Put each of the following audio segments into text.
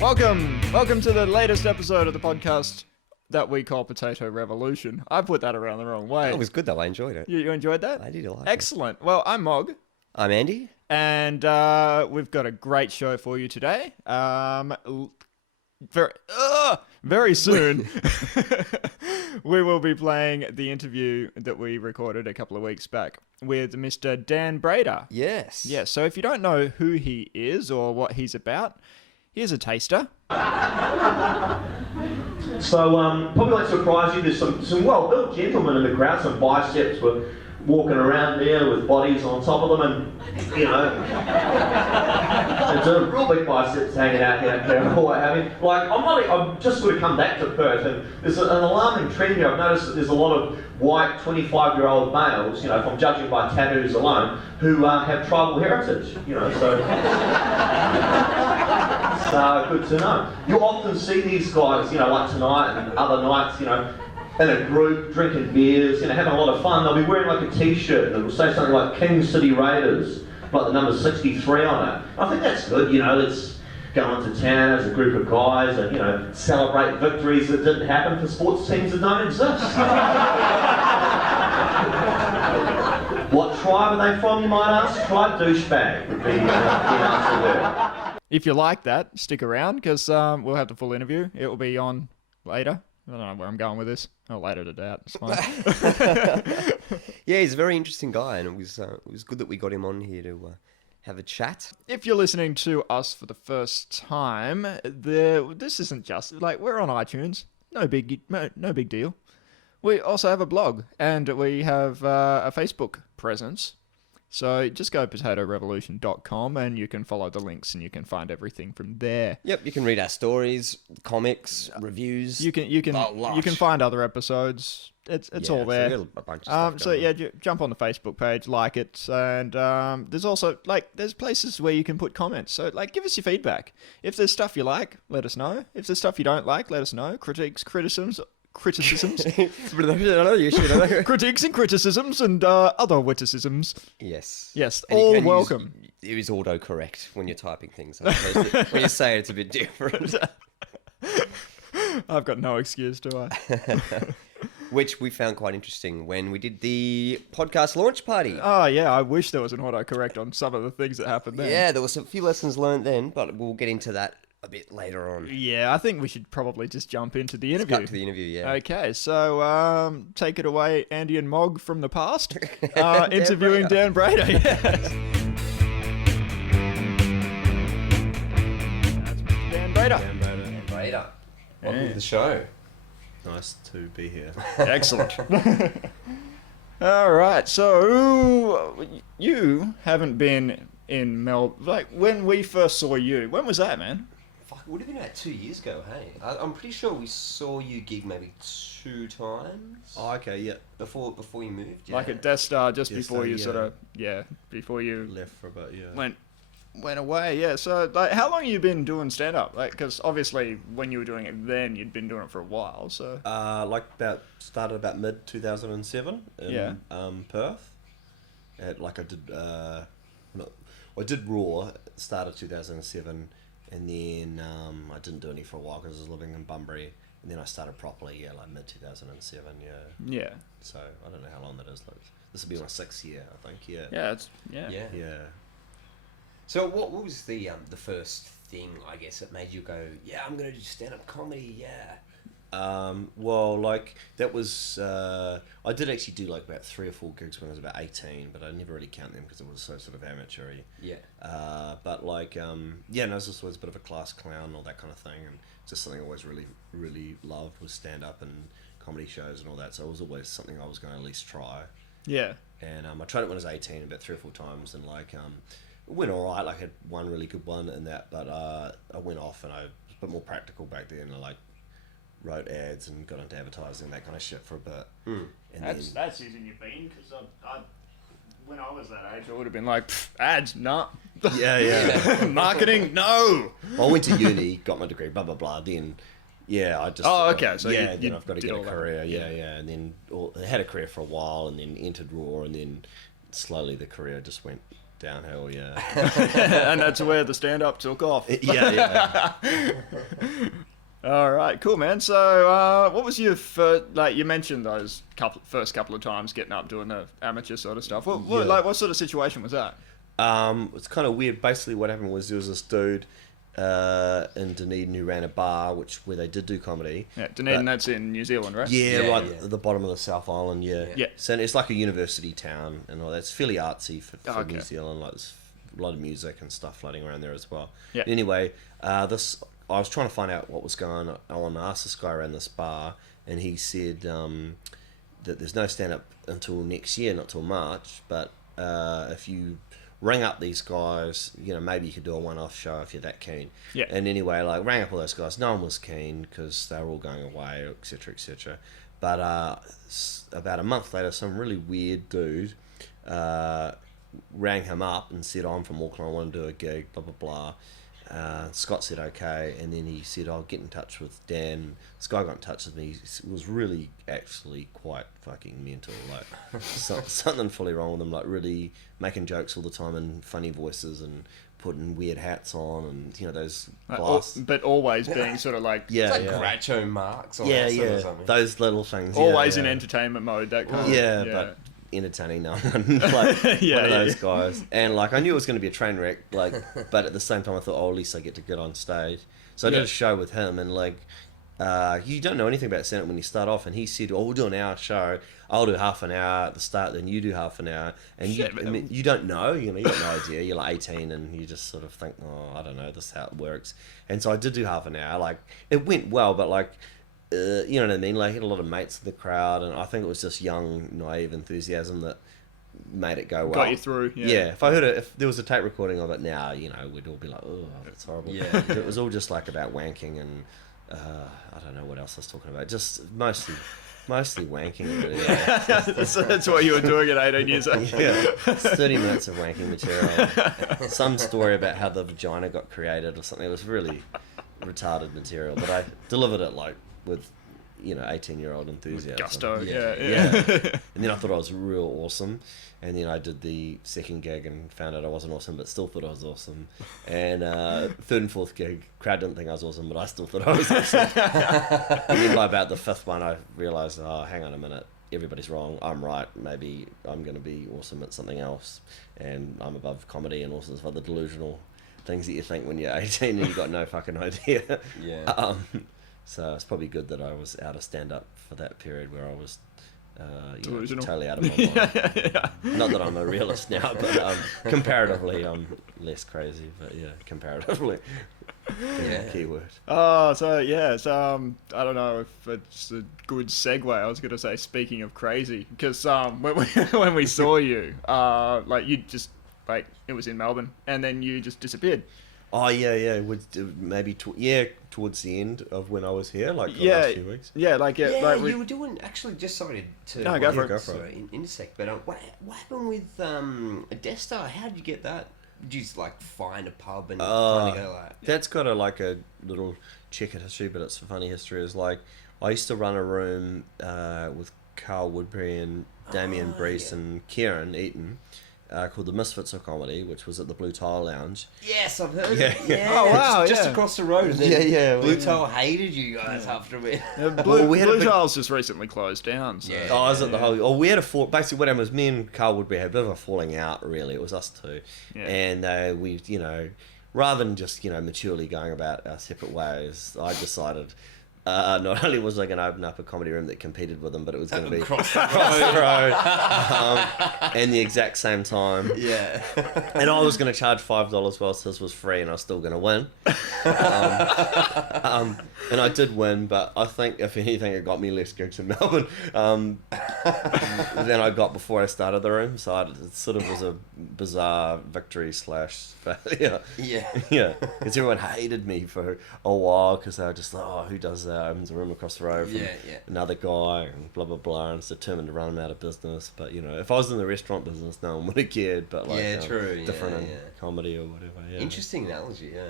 Welcome to the latest episode of the podcast that we call Potato Revolution. I put that around the wrong way. It was good though. I enjoyed it. You enjoyed that? I did like it. Excellent. Well, I'm Mog. I'm Andy. And we've got a great show for you today. Very soon, we will be playing the interview that we recorded a couple of weeks back with Mr. Dan Brader. Yes. Yeah, so if you don't know who he is or what he's about, here's a taster. So, probably won't surprise you, there's some well-built gentlemen in the crowd, some biceps were walking around there with bodies on top of them, and, you know, it's a real big biceps hanging out here, or what have you. Like, I've just sort of come back to Perth, and there's an alarming trend here. I've noticed that there's a lot of white 25-year-old males, you know, if I'm judging by tattoos alone, who have tribal heritage, you know, so... So, good to know. You often see these guys, you know, like tonight and other nights, you know, in a group, drinking beers, you know, having a lot of fun. They'll be wearing like a t-shirt and it'll say something like King City Raiders, like the number 63 on it. I think that's good, you know, let's go into town as a group of guys and, you know, celebrate victories that didn't happen for sports teams that don't exist. What tribe are they from, you might ask? Tribe douchebag would be the answer there. If you like that, stick around, because we'll have the full interview. It will be on later. I don't know where I'm going with this. Oh, later today. It's fine. Yeah, he's a very interesting guy, and it was good that we got him on here to have a chat. If you're listening to us for the first time, this isn't just like we're on iTunes. No big deal. We also have a blog, and we have a Facebook presence. So just go potatorevolution.com and you can follow the links and you can find everything from there. Yep, you can read our stories, comics, reviews. You can find other episodes. It's all there. So a bunch of stuff jump on the Facebook page, like it, and there's also there's places where you can put comments. So give us your feedback. If there's stuff you like, let us know. If there's stuff you don't like, let us know. Criticisms, critiques and criticisms and other witticisms. Yes, and all welcome. It was autocorrect when you're typing things. When you say it, it's a bit different. I've got no excuse, do I? Which we found quite interesting when we did the podcast launch party. Oh, yeah, I wish there was an autocorrect on some of the things that happened there. Yeah, there was a few lessons learned then, but we'll get into that a bit later on. Yeah, I think we should probably just jump into the interview. Let's cut to the interview, yeah. Okay, so take it away, Andy and Mog from the past, interviewing Dan Brader. Yes. That's Dan Brader. Dan Brader. Welcome to the show. Nice to be here. Excellent. All right, so you haven't been in Melbourne. Like, when we first saw you, when was that, man? Fuck, it would have been about 2 years ago, hey? I'm pretty sure we saw you gig maybe 2 times. Oh, okay, yeah. Before you moved, yeah. Like at Death Star, just Death before Star, you yeah. before you Left for a bit, yeah. went away, yeah. So, how long have you been doing stand-up? Because obviously, when you were doing it then, you'd been doing it for a while, so... Started about mid-2007 in Perth. I did Raw, started 2007, and then I didn't do any for a while because I was living in Bunbury, and then I started properly, mid-2007, yeah. Yeah. So, I don't know how long that is. This will be my 6th year, I think, yeah. Yeah, Yeah. So what was the first thing, I guess, that made you go, yeah, I'm going to do stand-up comedy, yeah? That was... I did actually do about 3 or 4 gigs when I was about 18, but I never really count them because it was so sort of amateur-y. Yeah. I was just always a bit of a class clown and all that kind of thing, and just something I always really, really loved was stand-up and comedy shows and all that, so it was always something I was going to at least try. Yeah. And I tried it when I was 18 about 3 or 4 times, and it went alright, I had one really good one in that, but I went off and I was a bit more practical back then, and wrote ads and got into advertising, that kind of shit for a bit. And that's using your bean, because when I was that age, I would have been like, ads, nah. Yeah. Marketing, no. Well, I went to uni, got my degree, blah, blah, blah, then... Yeah, I just... Oh, okay, so then I've got to get a career, that. and then I had a career for a while, and then entered Raw, and then slowly the career just went downhill. Yeah. And that's where the stand-up took off. Yeah. All right, cool, man. So, what was your first, like you mentioned those first couple of times getting up doing the amateur sort of stuff. What sort of situation was that? It's kind of weird. Basically, what happened was there was this dude in Dunedin who ran a bar, where they did do comedy. Yeah, Dunedin, that's in New Zealand, right? Yeah, Yeah, right yeah. at the bottom of the South Island. Yeah. Yeah. So it's like a university town and all that. It's fairly artsy for Okay. New Zealand. Like there's a lot of music and stuff floating around there as well. Yeah. Anyway, I was trying to find out what was going on. I asked this guy around this bar, and he said that there's no stand-up until next year, not till March. But if you ring up these guys, maybe you could do a one-off show if you're that keen. Yeah. And anyway, rang up all those guys. No one was keen because they were all going away, etc., etc. But about a month later, some really weird dude rang him up and said, "I'm from Auckland, I want to do a gig, blah, blah, blah." Scott said okay, and then he said, "I'll get in touch with Dan." This guy got in touch with me. He was really actually quite fucking mental, something fully wrong with him, really making jokes all the time in funny voices and putting weird hats on, and those glass. But always being sort of like Yeah, It's like Groucho Marx or yeah, that sort of yeah, something. those little things. always yeah, in yeah. entertainment mode. That kind Yeah, of but entertaining no one. One of those guys. And I knew it was going to be a train wreck, but at the same time I thought, at least I get to get on stage. So I did a show with him, and you don't know anything about stand-up when you start off, and he said, we'll do an hour show. I'll do half an hour at the start, then you do half an hour. And you don't know, you got no idea. You're 18 and you just sort of think, I don't know, this is how it works. And so I did do half an hour. It went well, but you know what I mean? I had a lot of mates in the crowd, and I think it was just young, naive enthusiasm that made it go well. got you through. Yeah. If there was a tape recording of it now, we'd all be like, "Oh, that's horrible." Yeah. It was all just about wanking and I don't know what else I was talking about. Just mostly wanking. Really. Yeah. that's what you were doing at 18 years old. Yeah, 30 minutes of wanking material. Some story about how the vagina got created or something. It was really retarded material, but I delivered it with 18-year-old enthusiasm. Gusto. Yeah. Yeah. And then I thought I was real awesome. And then I did the second gig and found out I wasn't awesome, but still thought I was awesome. And third and fourth gig, crowd didn't think I was awesome, but I still thought I was awesome. And then by about the fifth one, I realised, hang on a minute, everybody's wrong. I'm right. Maybe I'm going to be awesome at something else. And I'm above comedy and all sorts of other delusional things that you think when you're 18 and you've got no fucking idea. Yeah. So it's probably good that I was out of stand-up for that period where I was Delusional. totally out of my mind. Not that I'm a realist now, but comparatively I'm less crazy. But yeah, comparatively. Yeah. Keyword. Oh, so I don't know if it's a good segue. I was going to say, speaking of crazy, because when we saw you, you just it was in Melbourne, and then you just disappeared. Oh yeah. Maybe towards the end of when I was here, the last few weeks. You were doing actually. Just sorry to No, go for it. Go for it. intersect, but what happened with Adesta? How did you get that? Did you just find a pub and kind of go That's got a little checkered history, but it's a funny history. Is I used to run a room with Carl Woodbury and Damien Breese and Kieran Eaton. Called The Misfits of Comedy, which was at the Blue Tile Lounge. Yes, I've heard. Yeah. Yeah. Oh, wow, Just yeah. across the road. And then Blue yeah. Tile hated you guys after a bit. Blue had a big- Tiles just recently closed down. So. Yeah. Oh, is it the whole? Oh, we had basically what happened was me and Carl Woodbury had a bit of a falling out. Really, it was us two, Yeah. and we, rather than just maturely going about our separate ways, I decided. Not only was I going to open up a comedy room that competed with them, but it was going to be Across across the road, and the exact same time. Yeah. And I was going to charge $5 whilst this was free, and I was still going to win. And I did win, but I think if anything, it got me less gigs in Melbourne than I got before I started the room. So it sort of was a bizarre victory / failure. Yeah. Yeah, because everyone hated me for a while because they were just like, oh, who does that? Opens a room across the road from Yeah. another guy and blah, blah, blah, and it's determined to run them out of business. But, if I was in the restaurant business, no one would have cared. But, True. different Yeah. in comedy or whatever, yeah. Interesting analogy. Yeah.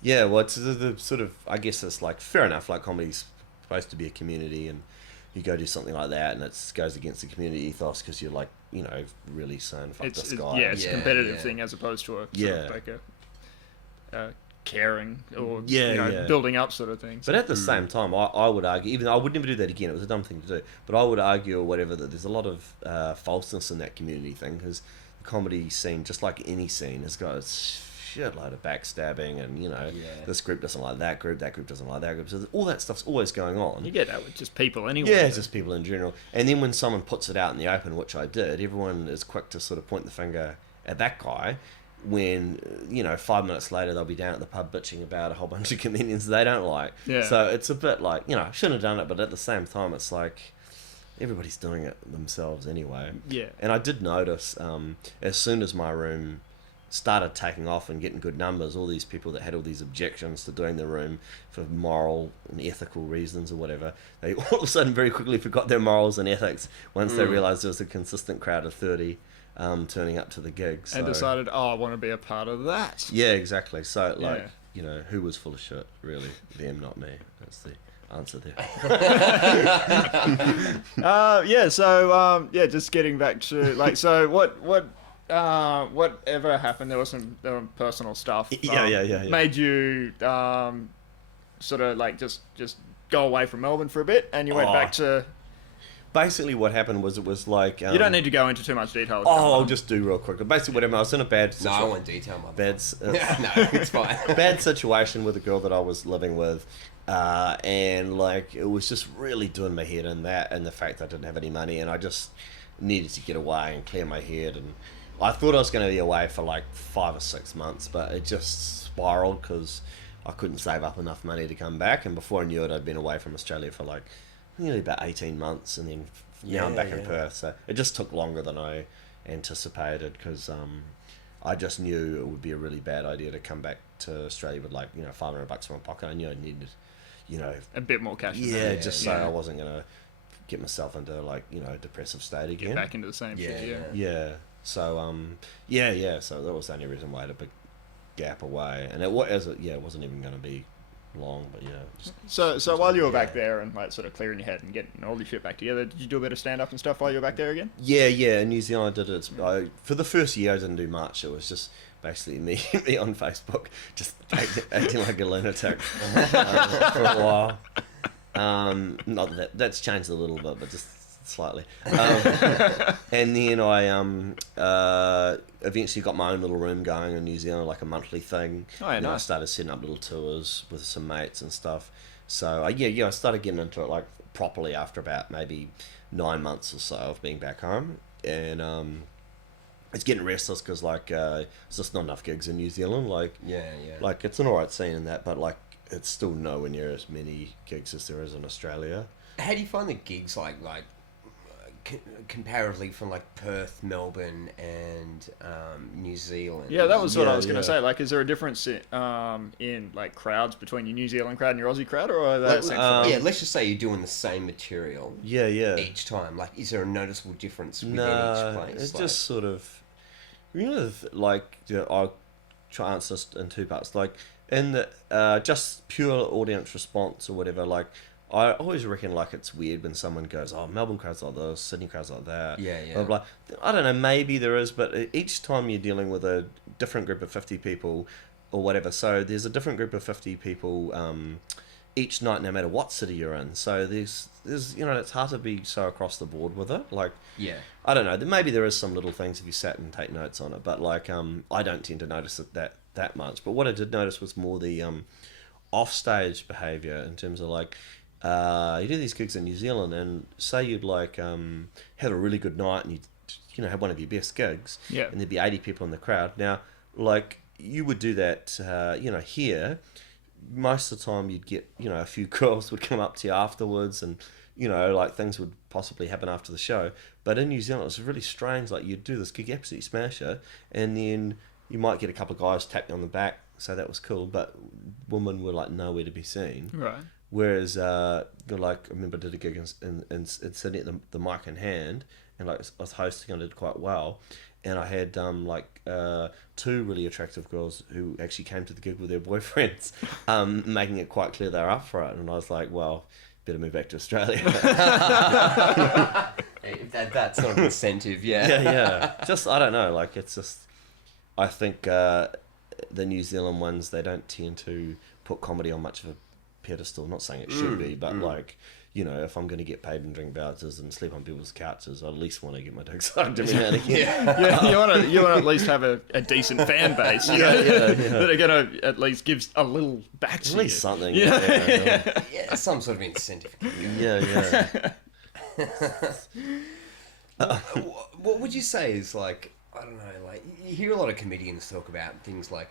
Yeah, well, it's the sort of, I guess it's fair enough, comedy's supposed to be a community and you go do something like that and it goes against the community ethos because you're like, you know, really saying fuck this guy. It's a competitive thing as opposed to a sort of like a caring or building up sort of thing. But at the same time, I would argue, even though I would never do that again, it was a dumb thing to do, but I would argue or whatever that there's a lot of falseness in that community thing, because the comedy scene, just like any scene, has got a shitload of backstabbing and, you know, this group doesn't like that group doesn't like that group, so all that stuff's always going on. You get that with just people anyway. Yeah, just people in general. And then when someone puts it out in the open, which I did, everyone is quick to sort of point the finger at that guy, when, you know, 5 minutes later they'll be down at the pub bitching about a whole bunch of comedians they don't like. Yeah. So it's a bit like, you know, I shouldn't have done it, but at the same time it's like everybody's doing it themselves anyway. Yeah. And I did notice as soon as my room started taking off and getting good numbers, all these people that had all these objections to doing the room for moral and ethical reasons or whatever, they all of a sudden very quickly forgot their morals and ethics once they realised there was a consistent crowd of 30 turning up to the gigs, and decided, I want to be a part of that. Yeah, exactly. So, like, you know, who was full of shit? Really, them, not me. That's the answer there. Just getting back to like, so whatever happened? There was personal stuff. Made you sort of like just go away from Melbourne for a bit, and you went back to. Basically, what happened was it was like... you don't need to go into too much detail. I'll just do real quick. Basically, what happened, I was in a bad... No, I won't detail my... No, it's fine. Bad situation with a girl that I was living with. And, like, it was just really doing my head in that, and the fact that I didn't have any money, and I just needed to get away and clear my head. And I thought I was going to be away for, like, 5 or 6 months, but it just spiraled because I couldn't save up enough money to come back. And before I knew it, I'd been away from Australia for, like... nearly about 18 months, and then now I'm back in Perth, so it just took longer than I anticipated, because I just knew it would be a really bad idea to come back to Australia with, like, you know, $500 in my pocket. I knew I needed, you know, a bit more cash. So I wasn't going to get myself into, like, you know, a depressive state again. Get back into the same shit. So so that was the only reason why I had a big gap away, and it wasn't even going to be long, but So while you were back there and like sort of clearing your head and getting all your shit back together, did you do a bit of stand up and stuff while you were back there again? In New Zealand I did it. For the first year I didn't do much. It was just basically me on Facebook just acting like a lunatic for a while. Not that's changed a little bit, but just slightly. And then I eventually got my own little room going in New Zealand, like a monthly thing. And I started setting up little tours with some mates and stuff. So I started getting into it like properly after about maybe 9 months or so of being back home. And it's getting restless because like there's just not enough gigs in New Zealand. Like like it's an alright scene in that, but like it's still nowhere near as many gigs as there is in Australia. How do you find the gigs like comparatively from like Perth, Melbourne, and New Zealand? Yeah, that was what I was going to say. Like, is there a difference in like crowds between your New Zealand crowd and your Aussie crowd, or are they let's just say you're doing the same material. Each time, like, is there a noticeable difference within each place? It's just sort of, you know, like I'll try to answer this in two parts. Like in the just pure audience response or whatever, like. I always reckon like it's weird when someone goes, oh, Melbourne crowd's like this, Sydney crowd's like that. Blah, blah. I don't know, maybe there is, but each time you're dealing with a different group of 50 people or whatever, so there's a different group of 50 people each night no matter what city you're in. So there's you know, it's hard to be so across the board with it. Like, I don't know, maybe there is some little things if you sat and take notes on it, but like I don't tend to notice it that much. But what I did notice was more the offstage behaviour in terms of like, you do these gigs in New Zealand, and say you'd like have a really good night, and you know have one of your best gigs, and there'd be 80 people in the crowd. Now, like you would do that, you know, here, most of the time you'd get, you know, a few girls would come up to you afterwards, and you know, like things would possibly happen after the show. But in New Zealand, it was really strange. Like you'd do this gig, absolutely smash it, and then you might get a couple of guys tap you on the back, so that was cool. But women were like nowhere to be seen. Right. Whereas, like, I remember I did a gig in Sydney at the mic in hand, and like I was hosting, and I did quite well, and I had two really attractive girls who actually came to the gig with their boyfriends, making it quite clear they're up for it, and I was like, well, better move back to Australia. If that sort of incentive, yeah. yeah. Just, I don't know, like, it's just, I think the New Zealand ones, they don't tend to put comedy on much of a pedestal. Not saying it should be, but like, you know, if I'm going to get paid and drink vouchers and sleep on people's couches, I at least want to get my dick sucked every now and again. Yeah, you want to at least have a decent fan base, you know, that are going to at least give a little back to At you. least something. Yeah, some sort of incentive. Yeah. What would you say is like, I don't know, like you hear a lot of comedians talk about things like,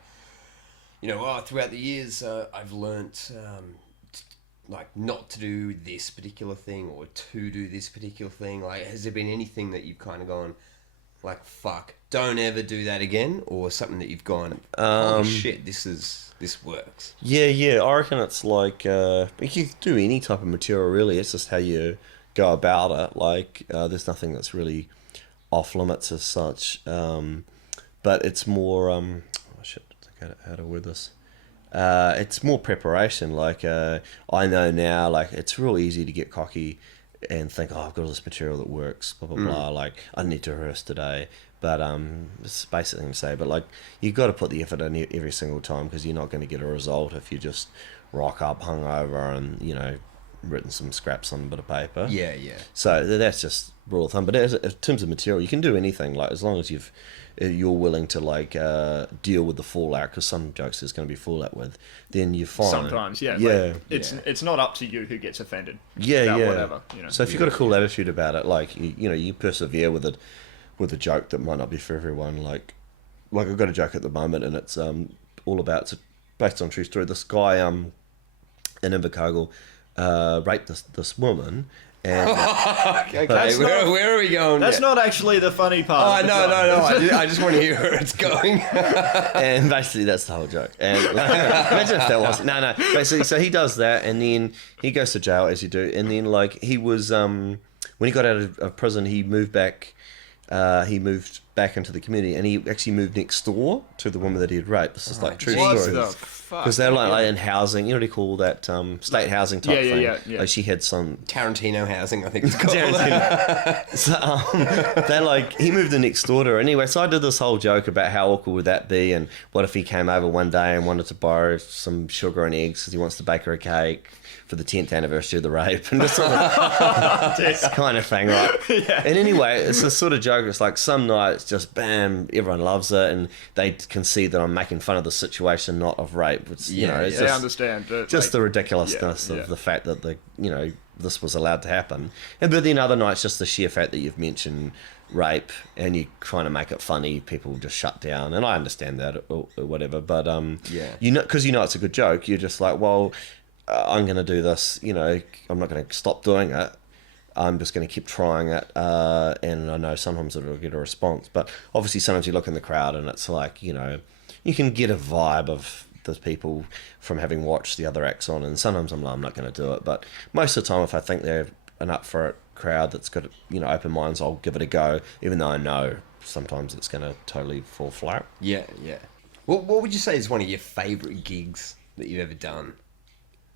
you know, throughout the years I've learnt like not to do this particular thing or to do this particular thing. Like, has there been anything that you've kind of gone like, fuck, don't ever do that again, or something that you've gone, holy shit, this works? Yeah. I reckon it's like you can do any type of material really. It's just how you go about it. Like there's nothing that's really off limits as such. But it's more I should think how to word this. It's more preparation. Like I know now, like it's real easy to get cocky and think, oh, I've got all this material that works, blah blah blah. Like I need to rehearse today, but it's a basic thing to say. But like you've got to put the effort in every single time, because you're not going to get a result if you just rock up hungover and, you know, written some scraps on a bit of paper. Yeah. So that's just rule of thumb. But in terms of material, you can do anything, like as long as you're willing to like deal with the fallout, because some jokes there's going to be fallout with, then you're fine. Sometimes, yeah. Yeah. Like, it's not up to you who gets offended. Yeah. About whatever, you know. So if you've got a cool attitude about it, like you persevere with it, with a joke that might not be for everyone. Like I've got a joke at the moment, and it's all about, it's based on true story. This guy in Invercargill raped this woman. And, okay, where are we going? That's not actually the funny part. Oh, no. I just want to hear where it's going. And basically, that's the whole joke. And imagine if that wasn't. No. Basically, so he does that, and then he goes to jail, as you do. And then, like, he was when he got out of prison, he moved back. He moved back into the community, and he actually moved next door to the woman that he had raped. This is like true What story. the fuck? Because they're like in housing, you know what they call that state housing type thing. Yeah. Like she had some Tarantino housing, I think it's called. So they like he moved in next door to her anyway. So I did this whole joke about how awkward would that be, and what if he came over one day and wanted to borrow some sugar and eggs because he wants to bake her a cake for the 10th anniversary of the rape, and this sort of this kind of thing, right? Yeah. And anyway, it's this sort of joke. It's like some nights just bam, everyone loves it, and they can see that I'm making fun of the situation, not of rape. It's, you know, it's they just, understand. just like, the ridiculousness of the fact that this was allowed to happen. And but then other nights, just the sheer fact that you've mentioned rape and you're trying to make it funny, people just shut down, and I understand that or whatever. But because you know it's a good joke, you're just like, well, I'm going to do this. You know, I'm not going to stop doing it. I'm just going to keep trying it, and I know sometimes it'll get a response. But obviously, sometimes you look in the crowd and it's like, you know, you can get a vibe of the people from having watched the other acts on, and sometimes I'm like, I'm not going to do it. But most of the time, if I think they're an up for it crowd that's got, you know, open minds, I'll give it a go, even though I know sometimes it's going to totally fall flat. Yeah. What would you say is one of your favourite gigs that you've ever done?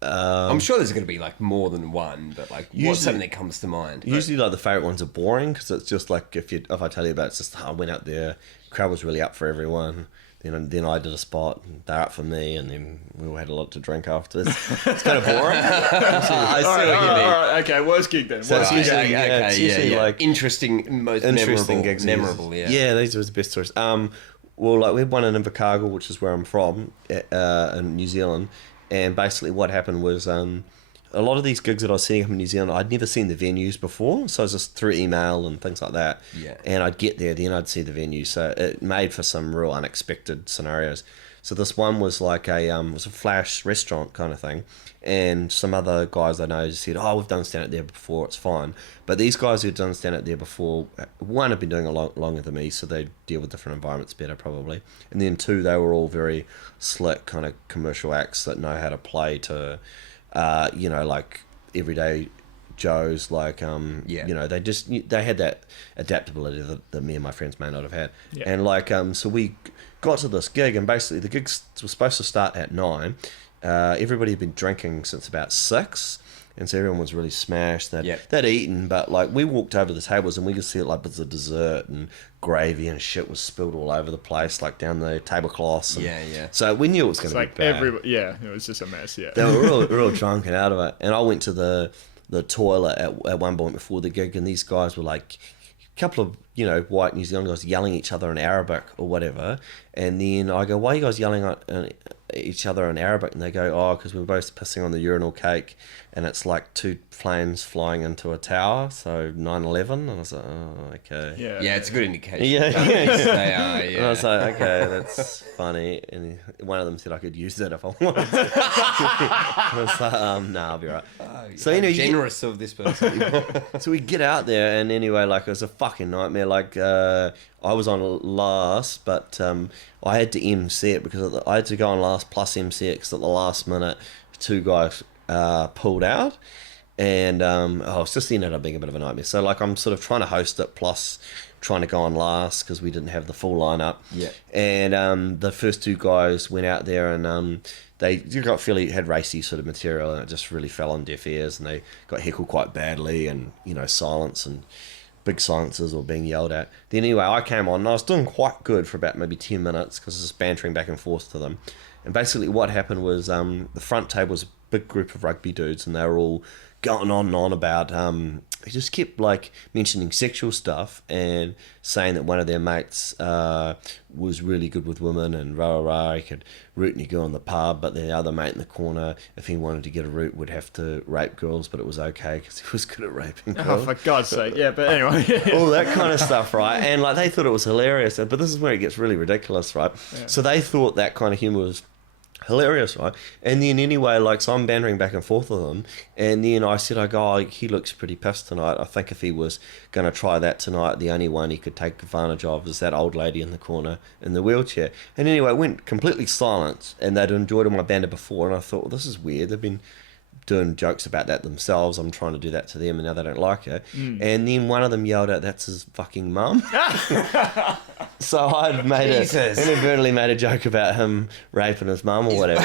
I'm sure there's going to be like more than one, but like what's something that comes to mind? Usually, like the favourite ones are boring, because it's just like if I tell you about it, it's just I went out there, crowd was really up for everyone. Then I did a spot, and they're up for me, and then we all had a lot to drink after. It's kind of boring. I see what you mean. All right, okay, worst gig then. So it's usually, it's usually like interesting, most interesting memorable, gigs. yeah. Yeah, these were the best stories. Well, like we had one in Invercargill, which is where I'm from, in New Zealand. And basically what happened was a lot of these gigs that I was seeing up in New Zealand, I'd never seen the venues before. So it was just through email and things like that. Yeah. And I'd get there, then I'd see the venue. So it made for some real unexpected scenarios. So this one was like was a flash restaurant kind of thing. And some other guys I know just said, oh, we've done stand-up there before, it's fine. But these guys who'd done stand-up there before, one, had been doing it longer than me, so they deal with different environments better probably. And then two, they were all very slick kind of commercial acts that know how to play to, you know, like everyday Joes, like, you know, they had that adaptability that me and my friends may not have had. Yeah. And like, so we got to this gig, and basically the gigs were supposed to start at 9. Everybody had been drinking since about 6, and so everyone was really smashed. Yep. They'd eaten, but like we walked over the tables and we could see it like bits of dessert and gravy and shit was spilled all over the place, like down the tablecloths. And Yeah. So we knew it was going It's to be like bad. it was just a mess. Yeah. They were real drunk and out of it. And I went to the toilet at one point before the gig, and these guys were like, a couple of, you know, white New Zealand guys yelling at each other in Arabic or whatever. And then I go, why are you guys yelling at each other in Arabic? And they go, oh, because we're both pissing on the urinal cake, and it's like two planes flying into a tower, so 9/11. And I was like, oh, okay. Yeah, it's a good indication. Yeah. They are, And I yeah. was like, okay, that's funny. And one of them said I could use it if I wanted to. I was like, nah, I'll be right. So, you know, generous of this person. so we get out there, and anyway, like, it was a fucking nightmare. Like, I was on last, but I had to MC it because I had to go on last plus MC it because at the last minute, two guys pulled out. And it's just ended up being a bit of a nightmare. So, like, I'm sort of trying to host it plus trying to go on last because we didn't have the full lineup. Yeah. And the first two guys went out there and they had racy sort of material, and it just really fell on deaf ears, and they got heckled quite badly, and, you know, silence and big silences or being yelled at. Then anyway, I came on and I was doing quite good for about maybe 10 minutes because I was just bantering back and forth to them. And basically what happened was the front table was a big group of rugby dudes, and they were all going on and on about they just kept like mentioning sexual stuff and saying that one of their mates was really good with women and he could root any girl in the pub, but the other mate in the corner, if he wanted to get a root, would have to rape girls, but it was okay because he was good at raping girls. Oh, for God's sake! Yeah, but anyway. All that kind of stuff, right? And like they thought it was hilarious, but this is where it gets really ridiculous, right? Yeah. So they thought that kind of humor was hilarious, right? And then anyway, like, so I'm bantering back and forth with him, and then I said, he looks pretty pissed tonight. I think if he was going to try that tonight, the only one he could take advantage of is that old lady in the corner in the wheelchair. And anyway, it went completely silent, and they'd enjoyed all my banter before, and I thought, well, this is weird. They've been doing jokes about that themselves. I'm trying to do that to them, and now they don't like it. And then one of them yelled out, "That's his fucking mum." So I'd inadvertently made a joke about him raping his mum or whatever.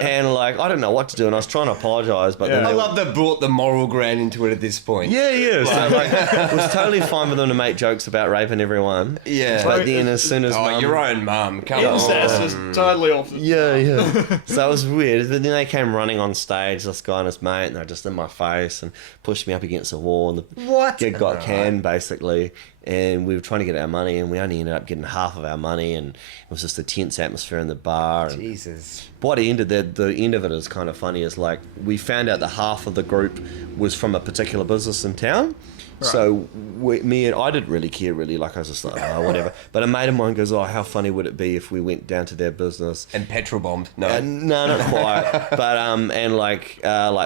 And like, I didn't know what to do, and I was trying to apologise, but then I love they brought the moral ground into it at this point. Yeah. So like, it was totally fine for them to make jokes about raping everyone. Yeah. But then as soon as mum... your own mum, come Incest on. is totally off. Yeah. So it was weird. But then they came running on stage, this guy and his mate, and they were just in my face and pushed me up against the wall, and the gig got canned, basically. And we were trying to get our money, and we only ended up getting half of our money, and it was just a tense atmosphere in the bar. And Jesus. what ended the end of it is kind of funny, is like we found out that half of the group was from a particular business in town. Right. So I didn't really care, really. Like, I was just like, oh, whatever. But a mate of mine goes, oh, how funny would it be if we went down to their business And petrol bombed. No. no, not quite. But and like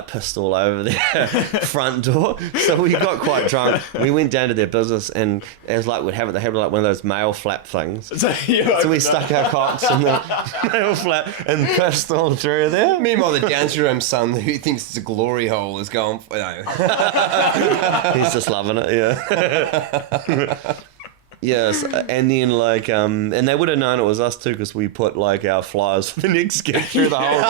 pissed all over their front door. So we got quite drunk. We went down to their business, and as like would have it, they had like one of those mail flap things. So we stuck our cocks in the mail flap and pissed all through there. Meanwhile, the downstream son who thinks it's a glory hole is going... He's just loving it, yeah. Yes, and then like, and they would have known it was us too because we put like our flyers for the next gig through the hole.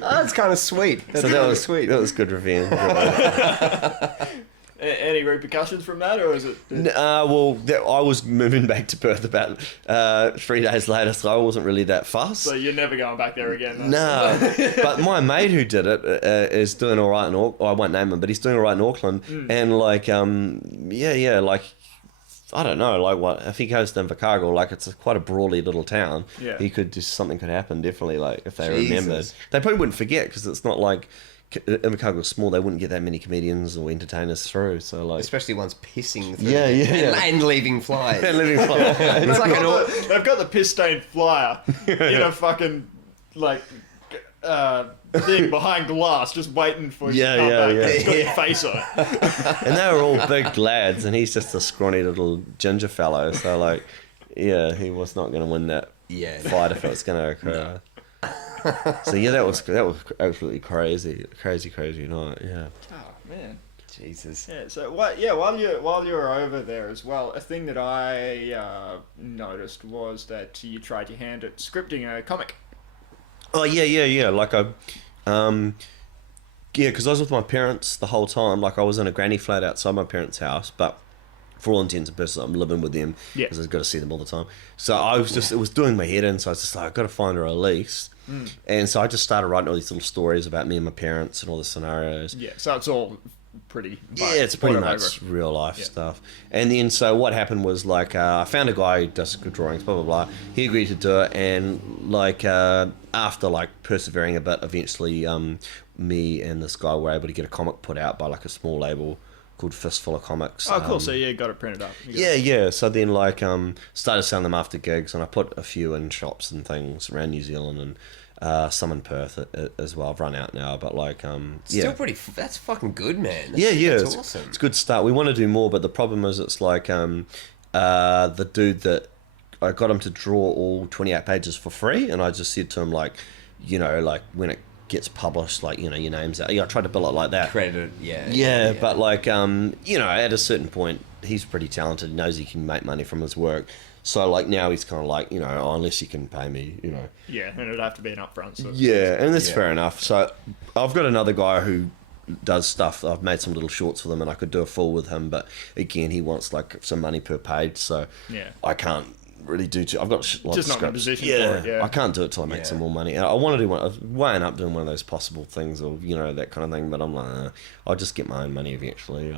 That's kind of sweet. So that was sweet. That was good revenge. Any repercussions from that, or is it? I was moving back to Perth about 3 days later, so I wasn't really that fussed. So you're never going back there again? No, but my mate who did it is doing all right in Auckland. I won't name him, but he's doing all right in Auckland. And like, like, I don't know, like what if he goes to Invercargill, like it's quite a brawly little town. Yeah, something could happen definitely. Like if they remembered, they probably wouldn't forget because it's not like. Invercargill's small, they wouldn't get that many comedians or entertainers through, so like... Especially ones pissing through. Yeah. And leaving flies. It's like they've got the piss-stained flyer in a fucking, like, thing behind glass, just waiting for you to come back. It's got your face on it. And they were all big lads, and he's just a scrawny little ginger fellow, so like, yeah, he was not going to win that fight if it was going to occur. No. So yeah, that was absolutely crazy night. Yeah. Oh man, Jesus. Yeah. So while you were over there as well, a thing that I noticed was that you tried your hand at scripting a comic. Oh yeah. Like Yeah, because I was with my parents the whole time. Like, I was in a granny flat outside my parents' house, but for all intents and purposes, I'm living with them Yeah. because I've got to see them all the time. So I was just, it was doing my head in, so I was just like, I've got to find a release. And so I just started writing all these little stories about me and my parents and all the scenarios. Yeah, so it's all pretty. Yeah, it's pretty much autobiography. real life stuff. And then, so what happened was, like, I found a guy who does good drawings, blah, blah, blah. He agreed to do it, and, like, after, like, persevering a bit, eventually, me and this guy were able to get a comic put out by, like, a small label called Fistful of Comics. Oh, cool. So you got it printed up. You got Yeah, it. yeah. So then, like, started selling them after gigs, and I put a few in shops and things around New Zealand, and some in Perth as well. I've run out now, but, like, Still pretty. That's fucking good, man. yeah, That's it's awesome. It's a good start. We want to do more, but the problem is, it's like the dude that I got him to draw all 28 pages for free, and I just said to him, like, you know, like, when it gets published, like, you know, your name's out. Yeah, I tried to bill it like that. Credit, yeah. Yeah, but, like, you know, at a certain point, he's pretty talented, knows he can make money from his work. So, like, now he's kind of like, you know, oh, unless you can pay me, you know. Yeah, and it'd have to be an upfront. So. Yeah, and that's Yeah. fair enough. So I've got another guy who does stuff. I've made some little shorts for them, and I could do a full with him, but again, he wants, like, some money per page, so Yeah. I can't really do too. I've got lots Just of not in a scripts. position for it, yeah. I can't do it till I make Yeah. some more money. And I want to do one. I was weighing up doing one of those possible things, or, you know, that kind of thing, but I'm like, I'll just get my own money eventually.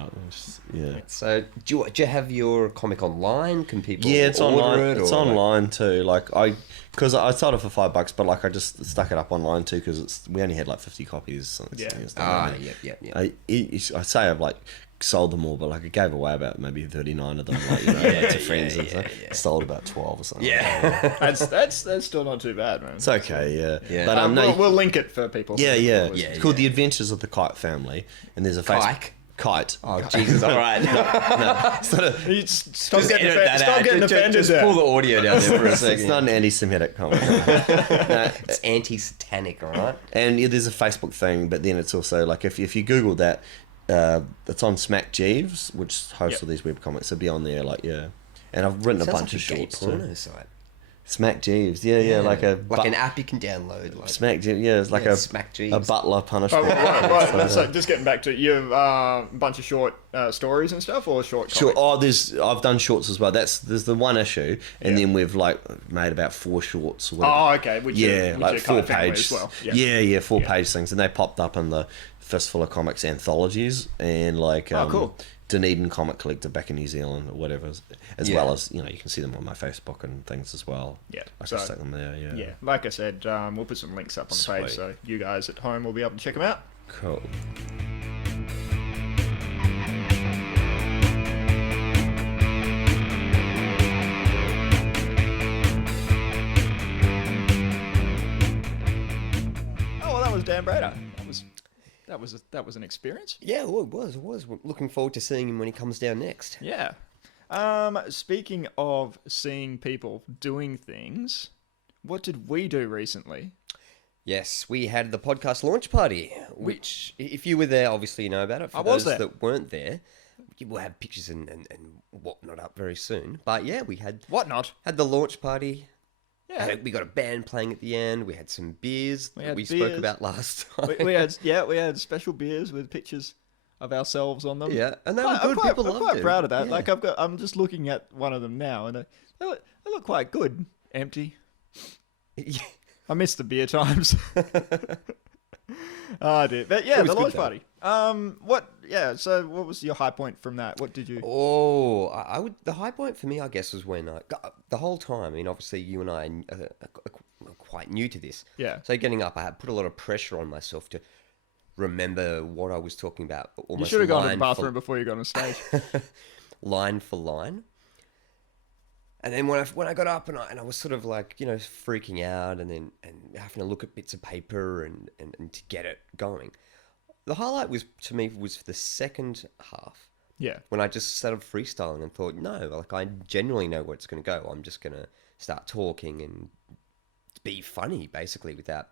Yeah. So, do you have your comic online? Can people Yeah, it's order online. it? It's or, like- online too. Like, because I sold it for $5, but, like, I just stuck it up online too because we only had like 50 copies. So Yeah. I say I've, like, sold them all, but, like, I gave away about maybe 39 of them, like, you know, like, to friends and stuff. Sold about 12 or something. Yeah. That's still not too bad, man. It's okay, yeah. Yeah. But no, we'll link it for people. yeah. Yeah, It's called The Adventures of the Kite Family, and there's a Kike? Kite. Oh, Jesus, all right. It's not a, You stop Just getting, edit that stop out. getting offended Just there. pull the audio down there for a it's second. not an anti-Semitic comic. No, It's anti-satanic, all right? and yeah, there's a Facebook thing, but then it's also, like, if you Google that, it's on Smack Jeeves, which hosts Yep. all these webcomics. It'll be on there, like, yeah. And I've written a Sounds bunch like of a gay shorts porno too. site. Smack Jeeves, yeah, like an app you can download. Like, Smack Jeeves, yeah, it's like Yeah, a Smack a Jeeves. butler punishment. Right. So just getting back to it, you have a bunch of short stories and stuff, or short Sure. comics? Oh, I've done shorts as well. There's the one issue, and Yeah. then we've, like, made about 4 shorts. Or whatever. Oh, okay. Which Yeah, are, like which are 4 kind of family page. as well. Yeah, 4 page things, and they popped up in the Fistful of Comics anthologies, and, like, cool. Dunedin Comic Collector back in New Zealand or whatever, as Yeah. well as, you know, you can see them on my Facebook and things as well. Yeah, I so- can stick them there. Yeah. Yeah, like I said, we'll put some links up on the page, Sweet. so you guys at home will be able to check them out. Cool. Oh well, that was Dan Brader. That was an experience. Yeah, well, it was. We're looking forward to seeing him when he comes down next. Yeah. Speaking of seeing people doing things, what did we do recently? Yes, we had the podcast launch party, which, if you were there, obviously you know about it. For I was those there. that weren't there, we'll have pictures and whatnot up very soon. But yeah, we had Whatnot? the launch party. Yeah. We got a band playing at the end. We had some beers that had we spoke beers. about last time. we had special beers with pictures of ourselves on them. Yeah, and they were good. People I'm loved quite it. proud of that. Yeah. Like I'm just looking at one of them now, and they look quite good. Empty. Yeah. I miss the beer times. Oh dear. But yeah, It was the launch good, party. What? Yeah. So what was your high point from that? What did you? Oh, I would. The high point for me, I guess, was when the whole time. I mean, obviously, you and I are quite new to this. Yeah. So getting up, I had put a lot of pressure on myself to remember what I was talking about. You Almost should have gone to the line bathroom before you got on stage. line for line. And then when I got up and I was sort of like, you know, freaking out and having to look at bits of paper and to get it going. The highlight was the second half. Yeah. When I just started freestyling and thought, no, like I genuinely know where it's going to go. I'm just going to start talking and be funny, basically, without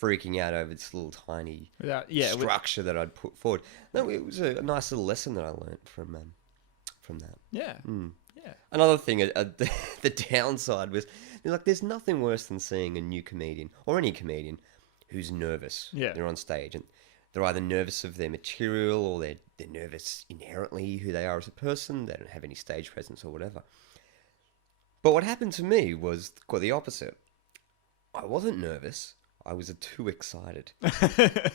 freaking out over this little tiny structure that I'd put forward. No, it was a nice little lesson that I learned from that. Yeah. Mm. Yeah. Another thing, the downside was, like, there's nothing worse than seeing a new comedian or any comedian who's nervous. Yeah. They're on stage and they're either nervous of their material or they're nervous inherently who they are as a person. They don't have any stage presence or whatever. But what happened to me was quite the opposite. I wasn't nervous. I was too excited.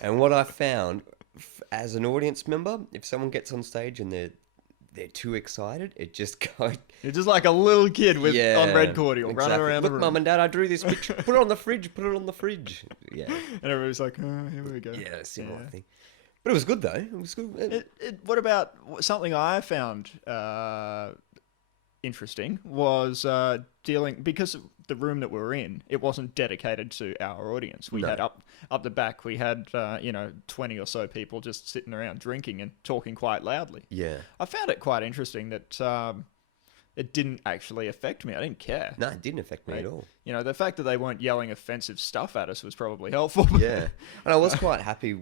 And what I found, as an audience member, if someone gets on stage and they're too excited, it just goes... You're just like a little kid on red cordial, running around the Look, room. Mum and Dad, I drew this picture. Put it on the fridge. Put it on the fridge. Yeah. And everybody's like, oh, here we go. Yeah, similar thing. But it was good, though. It was good. What about something I found interesting was dealing, because the room that we were in, it wasn't dedicated to our audience. We had up the back, we had 20 or so people just sitting around drinking and talking quite loudly. Yeah. I found it quite interesting that it didn't actually affect me. I didn't care. No, it didn't affect me at all. You know, the fact that they weren't yelling offensive stuff at us was probably helpful. Yeah. And I was quite happy,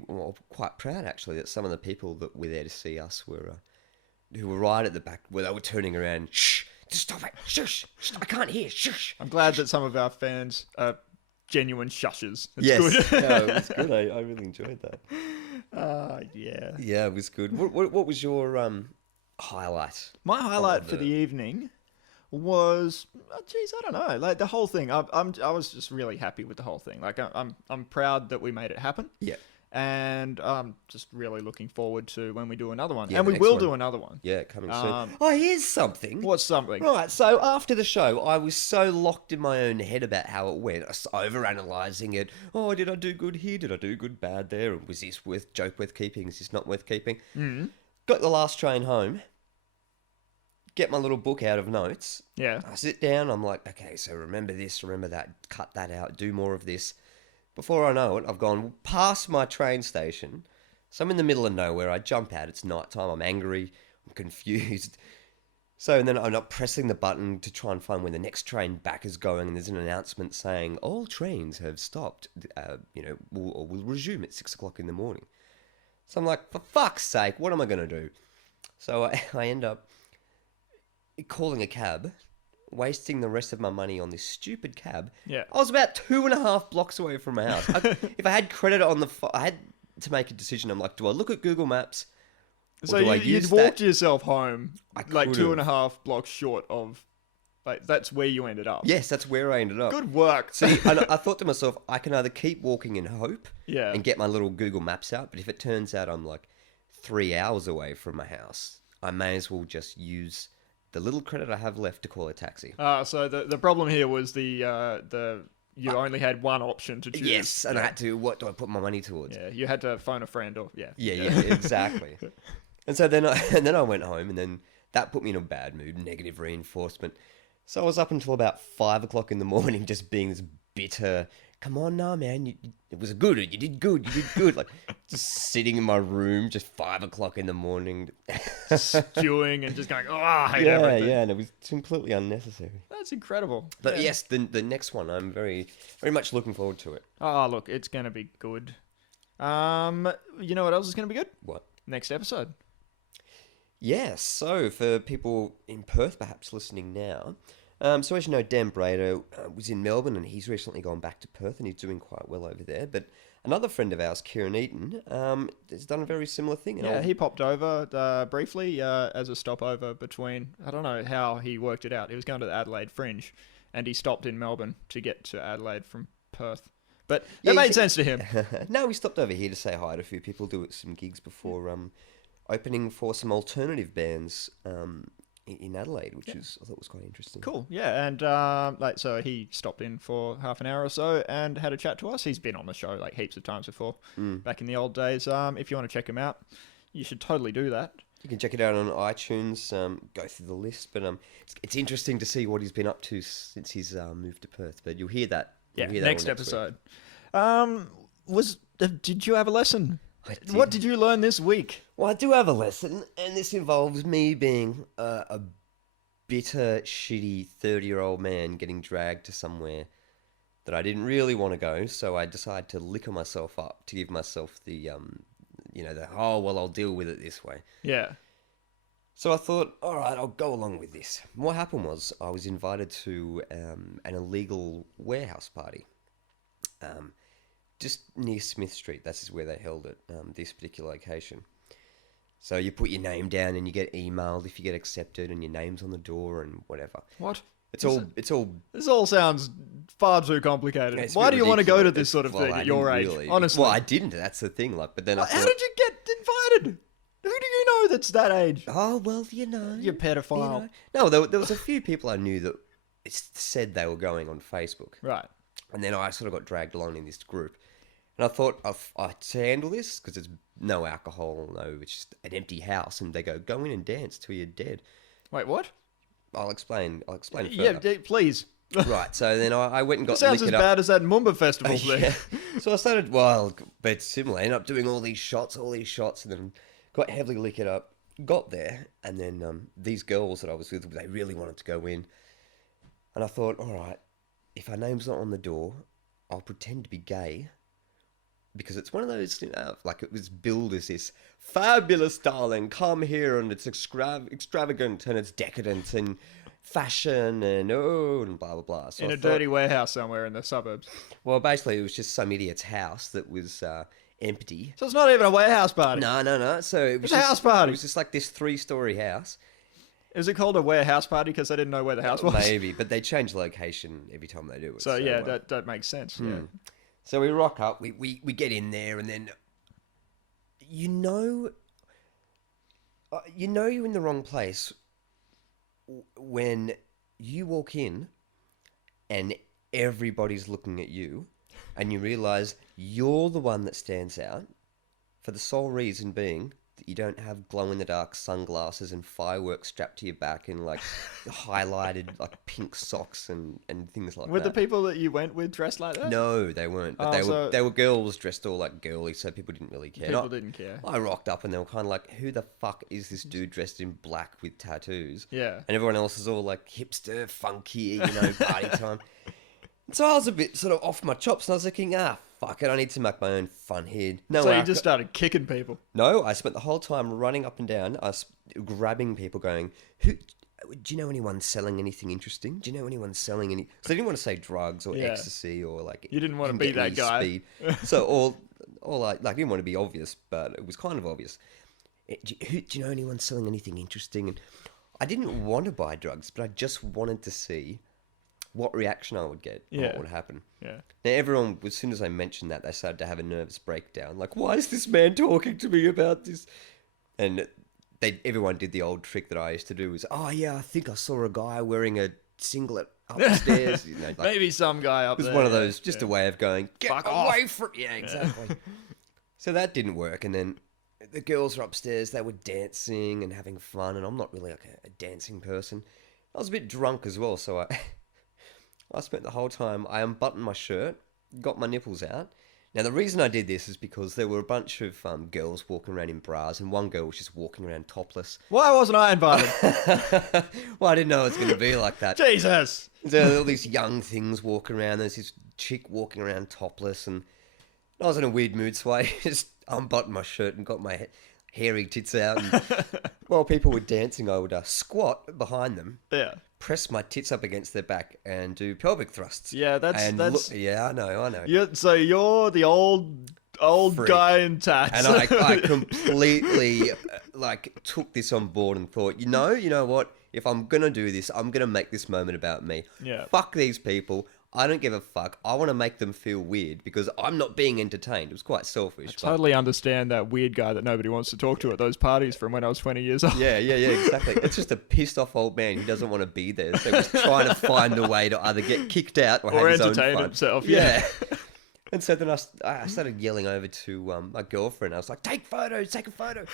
quite proud actually, that some of the people that were there to see us were, who were right at the back, where they were turning around, shh, just stop it, shush, I can't hear, shush. I'm glad that some of our fans are genuine shushes. It's Yes, good. no, it was good. I really enjoyed that. Yeah. Yeah, it was good. What was your highlight? My highlight for the evening was, I don't know, like the whole thing. I was just really happy with the whole thing. Like I'm proud that we made it happen. Yeah. And I'm just really looking forward to when we do another one. Yeah, and the we next will one. do another one. Yeah, coming soon. Oh, here's something. What's something? Right, so after the show, I was so locked in my own head about how it went. I was over-analysing it. Oh, did I do good here? Did I do good, bad there? Was this joke worth keeping? Is this not worth keeping? Mm-hmm. Got the last train home. Get my little book out of notes. Yeah. I sit down. I'm like, okay, so remember this, remember that. Cut that out. Do more of this. Before I know it, I've gone past my train station. So I'm in the middle of nowhere. I jump out. It's night time. I'm angry. I'm confused. So and then I'm not pressing the button to try and find when the next train back is going. And there's an announcement saying all trains have stopped. Will resume at 6 o'clock in the morning. So I'm like, for fuck's sake, what am I going to do? So I end up calling a cab, wasting the rest of my money on this stupid cab. Yeah. I was about 2.5 blocks away from my house. If I had credit on I had to make a decision. I'm like, do I look at Google Maps? So you'd walked yourself home like 2.5 blocks short of, like, that's where you ended up. Yes, that's where I ended up. Good work. See, I thought to myself, I can either keep walking in hope and get my little Google Maps out, but if it turns out I'm like 3 hours away from my house, I may as well just use the little credit I have left to call a taxi. So the problem here was you only had one option to choose. Yes, and I had to, what do I put my money towards? Yeah, you had to phone a friend or, Yeah, exactly. And so then I went home, and then that put me in a bad mood, negative reinforcement. So I was up until about 5 o'clock in the morning just being this bitter, come on now, man, it was good, you did good. Like, just sitting in my room, just 5 o'clock in the morning. Stewing and just going, oh, I hate everything. Yeah, and it was completely unnecessary. That's incredible. But yes, the next one, I'm very, very much looking forward to it. Oh, look, it's going to be good. You know what else is going to be good? What? Next episode. Yes, so for people in Perth perhaps listening now, so as you know, Dan Brader was in Melbourne and he's recently gone back to Perth and he's doing quite well over there. But another friend of ours, Kieran Eaton, has done a very similar thing. Yeah, he popped over briefly as a stopover between, I don't know how he worked it out. He was going to the Adelaide Fringe and he stopped in Melbourne to get to Adelaide from Perth. But it made sense to him. No, we stopped over here to say hi to a few people, do some gigs before opening for some alternative bands in Adelaide, which I thought was quite interesting. Cool, yeah, and so he stopped in for half an hour or so and had a chat to us. He's been on the show like heaps of times before, back in the old days. If you want to check him out, you should totally do that. You can check it out on iTunes, go through the list, but it's interesting to see what he's been up to since he's moved to Perth, but you'll hear that. Next episode. Did you have a lesson? What did you learn this week? Well, I do have a lesson, and this involves me being a bitter, shitty 30-year-old man getting dragged to somewhere that I didn't really want to go, so I decided to liquor myself up to give myself the, I'll deal with it this way. Yeah. So I thought, all right, I'll go along with this. What happened was I was invited to an illegal warehouse party. just near Smith Street. That's where they held it, this particular location. So you put your name down and you get emailed if you get accepted, and your name's on the door and whatever. What? It's all. This all sounds far too complicated. It's a Why bit do you want to go to ridiculous. this sort of Well, thing I at your didn't age? really. Honestly. Well, I didn't. That's the thing. Like, but then I How thought, did you get invited? Who do you know that's that age? oh well, you know, You pedophile. No, there was a few people I knew that said they were going on Facebook, Right. and then I sort of got dragged along in this group, and I thought to handle this because it's no alcohol, it's just an empty house, and they go in and dance till you're dead. Wait, what? I'll explain further. Yeah, please. Right, so then I went and got It sounds as liquored up. bad as that Mumba festival thing. Yeah. So I started, but similar. Ended up doing all these shots, and then got heavily liquored up. Got there, and then these girls that I was with, they really wanted to go in. And I thought, all right, if our name's not on the door, I'll pretend to be gay. Because it's one of those, like it was billed as this fabulous darling, come here, and it's extravagant, and it's decadent, and fashion, and blah, blah, blah. So In I a thought- dirty warehouse somewhere in the suburbs. Well, basically, it was just some idiot's house that was empty. So it's not even a warehouse party. No. So it was It's a house party. It was just like this 3-story house. Is it called a warehouse party because they didn't know where the house was? Maybe, but they change location every time they do it. So yeah, that makes sense. Yeah. So we rock up, we get in there, and then you're in the wrong place when you walk in and everybody's looking at you, and you realise you're the one that stands out for the sole reason being that you don't have glow-in-the-dark sunglasses and fireworks strapped to your back and like highlighted like pink socks and things like Were that. the people that you went with dressed like that? No, they weren't. But Oh, they were girls dressed all like girly, so people didn't really care. People didn't care. I rocked up and they were kind of like, "Who the fuck is this dude dressed in black with tattoos?" Yeah. And everyone else is all like hipster, funky, party time. So I was a bit sort of off my chops, and I was thinking, fuck it, I need to make my own fun here. No, So way you I just started kicking people. No, I spent the whole time running up and down. I was grabbing people, going, "Who? Do you know anyone selling anything interesting? Do you know anyone selling any?" So they didn't want to say drugs or Yeah. ecstasy or like. You didn't want to can be get that me guy. speed. So all I didn't want to be obvious, but it was kind of obvious. Do you know anyone selling anything interesting? And I didn't want to buy drugs, but I just wanted to see what reaction I would get and Yeah. what would happen. Yeah. Now everyone, as soon as I mentioned that, they started to have a nervous breakdown. Like, why is this man talking to me about this? And everyone did the old trick that I used to do: was, oh yeah, I think I saw a guy wearing a singlet upstairs. Like, Maybe some guy up it was there. one of those, just a way of going, get Fuck away off. from... Yeah, exactly. So that didn't work. And then the girls were upstairs. They were dancing and having fun. And I'm not really like a dancing person. I was a bit drunk as well. So I spent the whole time, I unbuttoned my shirt, got my nipples out. Now, the reason I did this is because there were a bunch of girls walking around in bras, and one girl was just walking around topless. Why wasn't I invited? Well, I didn't know it was going to be like that. Jesus. There were all these young things walking around. There's this chick walking around topless, and I was in a weird mood, so I just unbuttoned my shirt and got my hairy tits out. And while people were dancing, I would squat behind them, Yeah. press my tits up against their back, and do pelvic thrusts. Yeah, that's... Yeah, I know. So you're the old Freak. guy in tats. And I completely took this on board and thought, you know what? If I'm gonna do this, I'm gonna make this moment about me. Yeah. Fuck these people. I don't give a fuck. I want to make them feel weird because I'm not being entertained. It was quite selfish. but- Totally understand that weird guy that nobody wants to talk to at those parties from when I was 20 years old. Yeah, exactly. It's just a pissed off old man who doesn't want to be there. So he's trying to find a way to either get kicked out or have his own entertain fun. himself, yeah. And so then I started yelling over to my girlfriend. I was like, take a photo.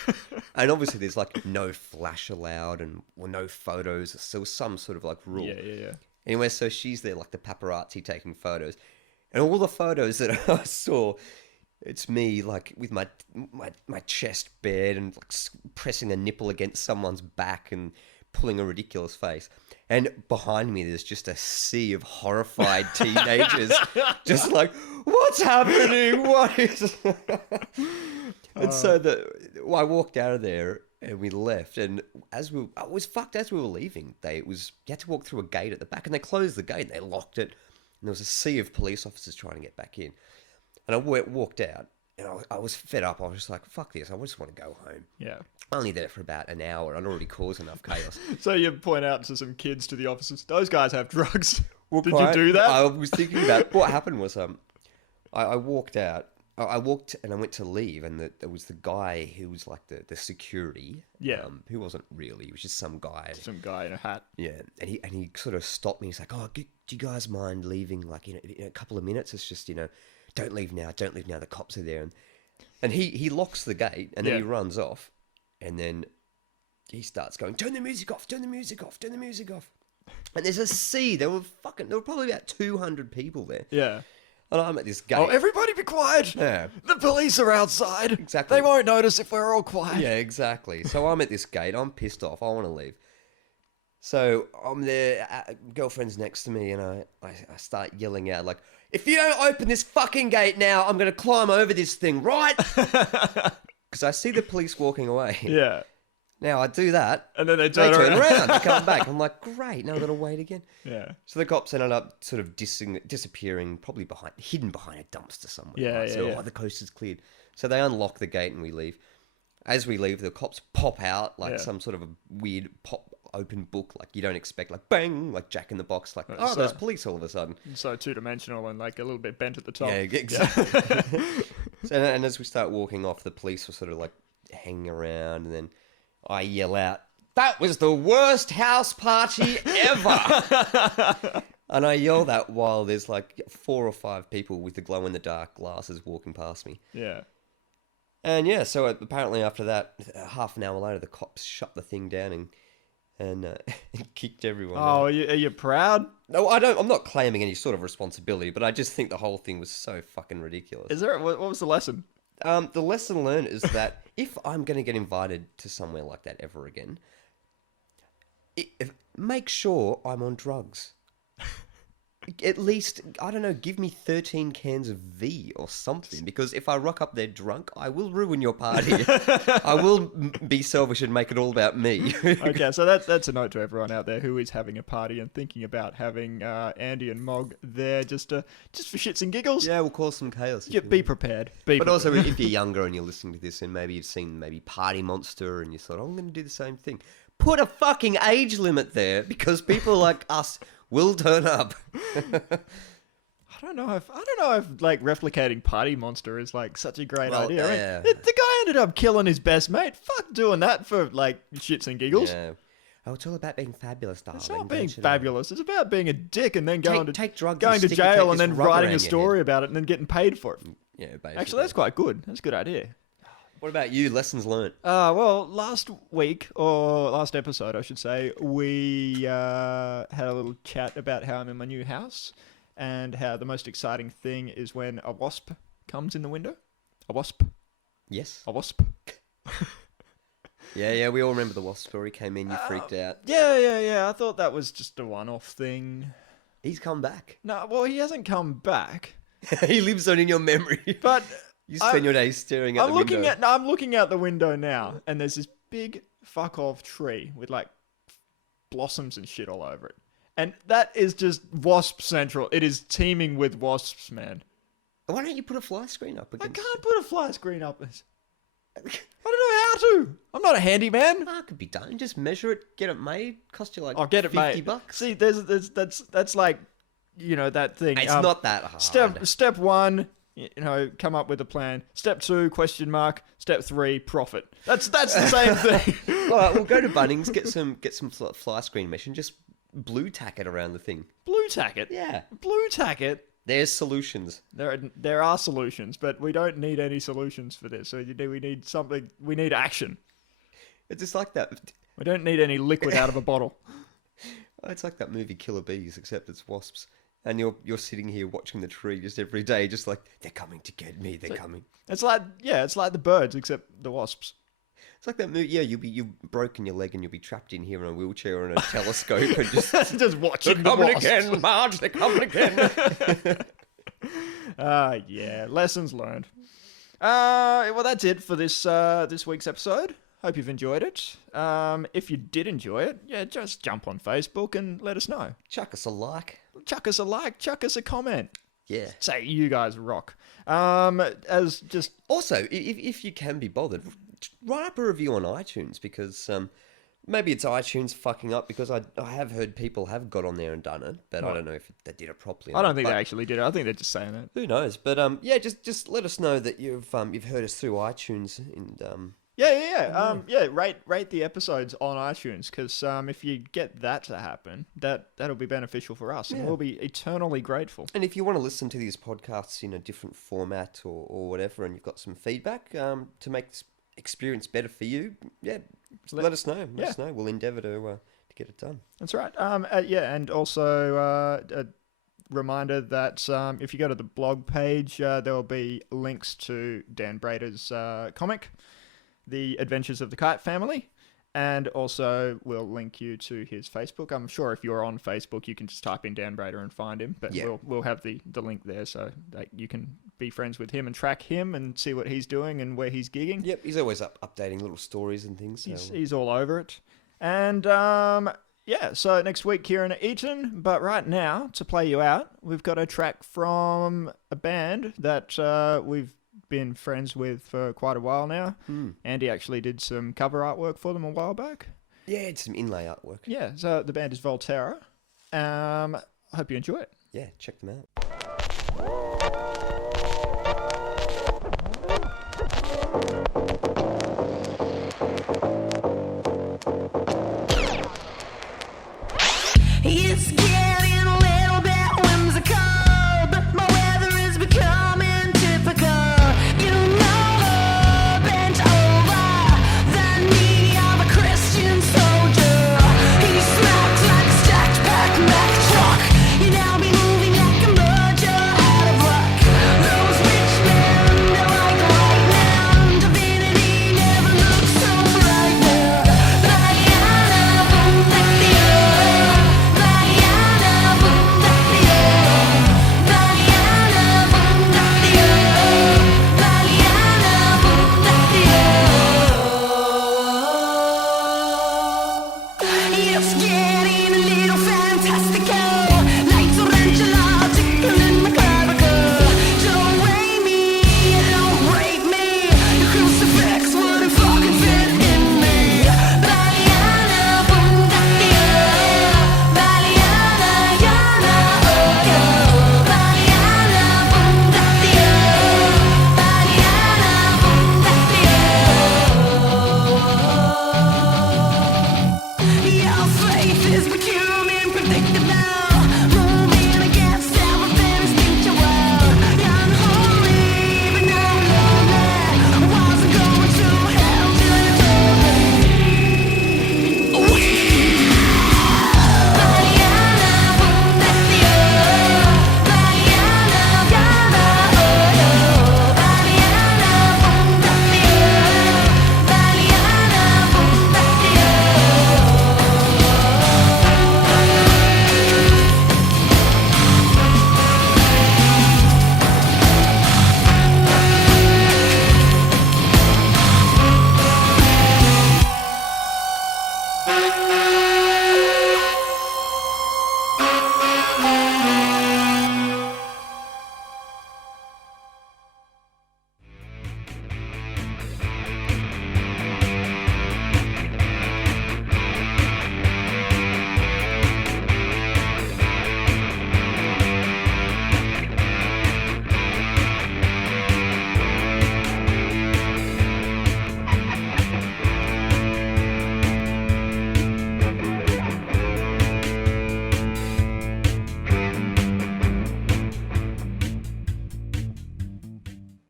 And obviously there's like no flash allowed or no photos. So there was some sort of like rule. Yeah. Anyway, so she's there like the paparazzi taking photos. And all the photos that I saw, it's me like with my chest bared and like pressing a nipple against someone's back and pulling a ridiculous face. And behind me, there's just a sea of horrified teenagers, just like, what's happening? What is? And so I walked out of there and we left. And I was fucked as we were leaving. You had to walk through a gate at the back, and they closed the gate. They locked it, and there was a sea of police officers trying to get back in. And I walked out, and I was fed up. I was just like, fuck this, I just want to go home. Yeah. Only there for about an hour. I'd already caused enough chaos. So you point out to some kids to the officers, those guys have drugs. Well, Did you do that? I was thinking about what happened was I walked out. I walked and I went to leave, and there was the guy who was like the security. Yeah. Who wasn't really. He was just some guy. Some guy in a hat. Yeah. And he sort of stopped me. He's like, "Oh, do you guys mind leaving? Like in a couple of minutes. It's just don't leave now. Don't leave now. The cops are there." And he locks the gate, and then he runs off, and then he starts going, "Turn the music off. Turn the music off. Turn the music off." And there's a sea. There were probably about 200 people there. Yeah. And I'm at this gate. Oh, everybody be quiet. Yeah. The police are outside. Exactly. They won't notice if we're all quiet. Yeah, exactly. So I'm at this gate. I'm pissed off. I want to leave. So I'm there. Girlfriend's next to me, and I start yelling out like, "If you don't open this fucking gate now, I'm going to climb over this thing, right?" Because I see the police walking away. Yeah. Now I do that. And then they They turn turn around. around. They come back. I'm like, great. Now I've got to wait again. Yeah. So the cops ended up sort of disappearing, probably hidden behind a dumpster somewhere. Yeah, right? yeah, So yeah. the coast is cleared. So they unlock the gate and we leave. As we leave, the cops pop out like some sort of a weird pop open book, like you don't expect, like bang, like Jack in the Box, like so- there's police all of a sudden. So two-dimensional and like a little bit bent at the top. Yeah, exactly. And as we start walking off, the police were sort of like hanging around, and then I yell out, "That was the worst house party ever!" And I yell that while there's like 4 or 5 people with the glow-in-the-dark glasses walking past me. Yeah. And yeah, so apparently after that, half an hour later, the cops shut the thing down and kicked everyone Oh, out. are you proud? No, I'm not claiming any sort of responsibility, but I just think the whole thing was so fucking ridiculous. Is there? What was the lesson? The lesson learned is that if I'm going to get invited to somewhere like that ever again, make sure I'm on drugs. At least, I don't know, give me 13 cans of V or something, because if I rock up there drunk, I will ruin your party. I will be selfish and make it all about me. Okay, so that's a note to everyone out there who is having a party and thinking about having Andy and Mog there just for shits and giggles. Yeah, we'll cause some chaos. Yeah, be prepared. But Also, if you're younger and you're listening to this and maybe you've seen Party Monster and you thought, I'm going to do the same thing, put a fucking age limit there, because people like us will turn up. I don't know if like replicating Party Monster is like such a great idea. Yeah. The guy ended up killing his best mate. Fuck doing that for like shits and giggles. Yeah. Oh, it's all about being fabulous, darling. It's not being don't you know? fabulous. It's about being a dick and then going Take drugs going and to stick jail take and then this rubber writing around a your story head. about it and then getting paid for it. Yeah, basically. Actually, that's quite good. That's a good idea. What about you? Lessons learned. Well, last week, or last episode, I should say, we had a little chat about how I'm in my new house and how the most exciting thing is when a wasp comes in the window. A wasp. Yes. A wasp. Yeah, we all remember the wasp story. Came in, you freaked out. Yeah. I thought that was just a one-off thing. He's come back. No, well, he hasn't come back. He lives on in your memory. But You spend your days staring at the window. I'm looking out the window now, and there's this big fuck off tree with like blossoms and shit all over it, and that is just wasp central. It is teeming with wasps, man. Why don't you put a fly screen up I against can't put a fly screen up. I don't know how to. I'm not a handyman. it could be done. Just measure it, get it made. Cost you like I'll get it made. $50. See, that's like, that thing. It's not that hard. Step 1. Come up with a plan. Step 2, question mark. Step 3, profit. That's the same thing. All right, we'll go to Bunnings, get some fly screen mesh and just blue tack it around the thing. Blue tack it. Yeah. Blue tack it. There's solutions. There are solutions, but we don't need any solutions for this. So we need something. We need action. It's just like that. We don't need any liquid out of a bottle. It's like that movie Killer Bees, except it's wasps. And you're sitting here watching the tree just every day, just like, they're coming to get me, they're coming. It's like the birds, except the wasps. It's like that movie, yeah, you've broken your leg and you'll be trapped in here in a wheelchair or in a telescope and just... Just watching They're the coming wasps. again, Marge, they're coming again. Yeah, lessons learned. Well, that's it for this week's episode. Hope you've enjoyed it. If you did enjoy it, yeah, just jump on Facebook and let us know. Chuck us a like. Chuck us a like, chuck us a comment. Yeah. say you guys rock. As just Also, if you can be bothered, write up a review on iTunes because maybe it's iTunes fucking up because I have heard people have got on there and done it, but I don't know if they did it properly. I don't think they actually did it. I think they're just saying it. Who knows? But yeah, just let us know that you've heard us through iTunes and Yeah. Rate the episodes on iTunes because if you get that to happen, that'll be beneficial for us, and we'll be eternally grateful. And if you want to listen to these podcasts in a different format or whatever, and you've got some feedback to make this experience better for you, let us know. Let us know. We'll endeavour to get it done. That's right. And also a reminder that if you go to the blog page, there will be links to Dan Brader's comic, The Adventures of the Kite Family, and also we'll link you to his Facebook. I'm sure if you're on Facebook, you can just type in Dan Brader and find him, but we'll have the link there so that you can be friends with him and track him and see what he's doing and where he's gigging. Yep, he's always updating little stories and things. So. He's all over it. And so next week, Kieran at Eton, but right now, to play you out, we've got a track from a band that we've been friends with for quite a while now. Andy actually did some cover artwork for them a while back. Yeah, it's some inlay artwork. Yeah, so the band is Voltera. I hope you enjoy it. Yeah, check them out.